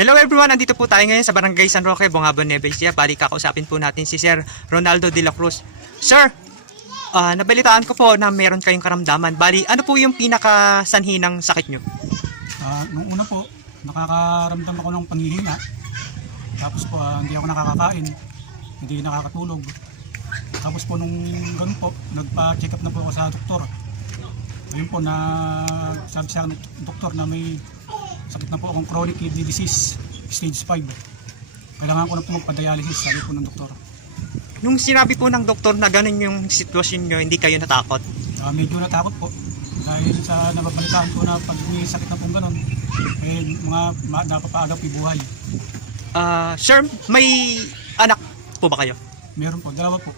Hello everyone, andito po tayo ngayon sa Barangay San Roque, Bongabon, Nueva Ecija. Bali kakausapin po natin si Sir Ronaldo de la Cruz. Sir, nabalitaan ko po na meron kayong karamdaman. Bali, ano po yung pinakasanhi ng sakit nyo? Nung una po, nakakaramdam ako ng panghihina. Tapos po, hindi ako nakakakain, hindi nakakatulog. Tapos po nung ganun po, nagpa-check up na po ako sa doktor. Ngayon po, sabi sa akin ng doktor na may sakit na po akong chronic kidney disease, stage 5. Kailangan ko na po magpa-dialysis, sabi po ng doktor. Nung sinabi po ng doktor na ganun yung sitwasyon nyo, hindi kayo natakot? Medyo natakot po. Dahil sa nababalitaan ko na pag may sakit na pong ganun, napapaagap yung buhay. Sir, may anak po ba kayo? Meron po, dalawa po.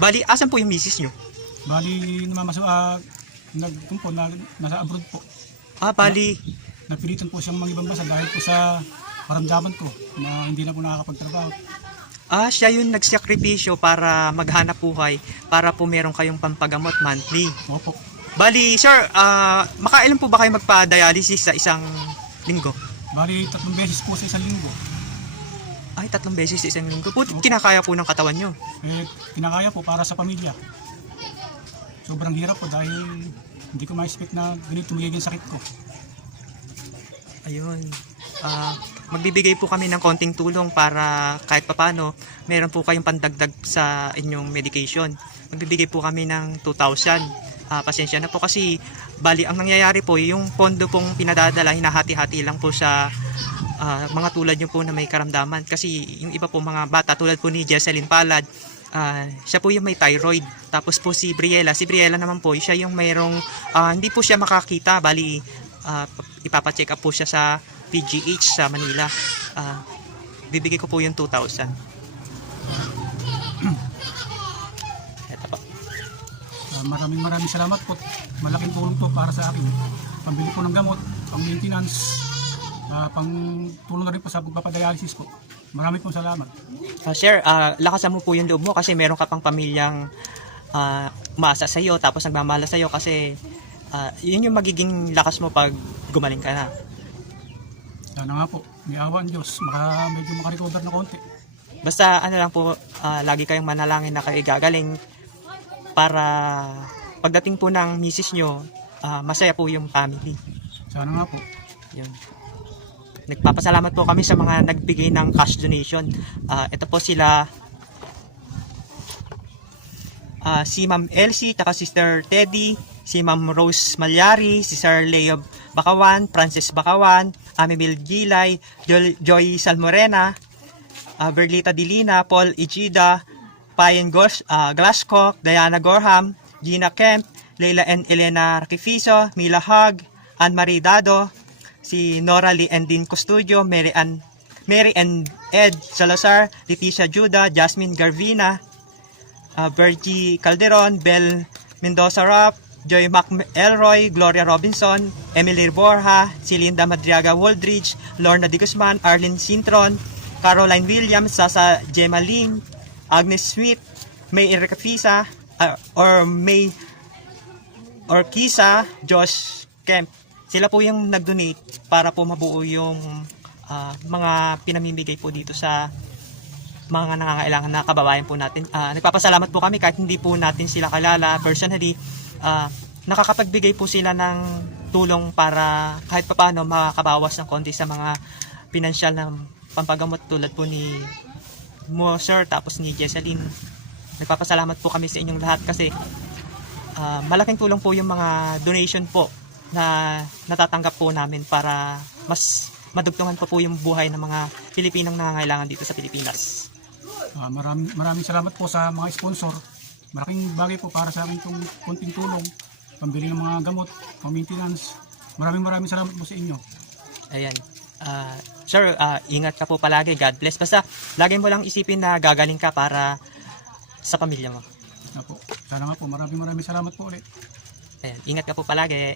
Bali, asan po yung misis nyo? Bali, nasa abroad po. Bali, Napilitan po siyang mangibang bansa dahil po sa karamdaman ko na hindi na po nakakapagtrabaho. siya yung nagsakripisyo para maghanap buhay, para po meron kayong pampagamot monthly. Opo. Bali, sir, makailan po ba kayo magpa-dialysis sa isang linggo? Bali, 3 beses po sa isang linggo. Ay, 3 beses sa isang linggo. Puti, kinakaya po ng katawan nyo. Kinakaya po para sa pamilya. Sobrang hirap po dahil hindi ko ma-expect na ganito magiging sakit ko. Ayun. Magbibigay po kami ng konting tulong para kahit papano meron po kayong pandagdag sa inyong medication. Magbibigay po kami ng 2,000. Pasensya na po kasi bali ang nangyayari po yung pondo pong pinadadala hinahati-hati lang po sa mga tulad nyo po na may karamdaman. Kasi yung iba po mga bata tulad po ni Jesseline Palad, siya po yung may thyroid. Tapos po si Briella naman po siya yung mayroong hindi po siya makakita. Bali ipapacheck up po siya sa PGH sa Manila. Bibigay ko po yung 2,000. Ito po. Maraming salamat po. Malaking tulong to para sa akin. Pambili po ng gamot, pang maintenance, pang tulong na rin po sa pagpapadialysis po. Maraming pong salamat. Sir, lakasan mo po yung loob mo kasi meron ka pang pamilyang umaasa sa iyo tapos nagmamahal sa iyo kasi yun yung magiging lakas mo pag gumaling ka na. Sana nga po, may awa ang Diyos, medyo makarecover na konti. Basta ano lang po, lagi kayong manalangin na kayo gagaling para pagdating po ng misis nyo, masaya po yung family. Sana nga po. Yun. Nagpapasalamat po kami sa mga nagbigay ng cash donation. Ito po sila, si Ma'am Elsie, taka Sister Teddy, si Ma'am Rose Malyari, si Sir Leo Bakawan, Francis Bakawan, Amimil Gilay, Joy Salmorena, Berlita Dilina, Paul Ichida, Payen Glasscock, Diana Gorham, Gina Kemp, Leila and Elena Rakifiso, Mila Hug, Anne-Marie Dado, si Nora Lee and Dean Custodio, Mary and Ed Salazar, Leticia Juda, Jasmine Garvina, Bergie Calderon, Bel Mendoza Rapp, Joy McElroy, Gloria Robinson, Emily Borja, si Linda Madriaga Woldridge, Lorna Di Guzman, Arlene Sintron, Caroline Williams, Sasa Gemaline, Agnes Smith, May Ericafisa, May Orkisa, Josh Kemp. Sila po yung nag-donate para po mabuo yung mga pinamimigay po dito sa mga nangangailangan na kababayan po natin. Nagpapasalamat po kami kahit hindi po natin sila kalala personally. Nakakapagbigay po sila ng tulong para kahit papaano makabawas ng konti sa mga pinansyal na pampagamot tulad po ni mo sir tapos ni Jesseline. Nagpapasalamat po kami sa inyong lahat kasi malaking tulong po yung mga donation po na natatanggap po namin para mas madugtungan po yung buhay ng mga Pilipinong nangangailangan dito sa Pilipinas. Maraming salamat po sa mga sponsor. Malaking bagay po para sa akin itong konting tulong, pambili ng mga gamot, pang maintenance. Maraming salamat po sa inyo. Ayan. Sir, ingat ka po palagi. God bless. Basta, lagi mo lang isipin na gagaling ka para sa pamilya mo. Sana nga po. Maraming salamat po ulit. Ayan. Ingat ka po palagi.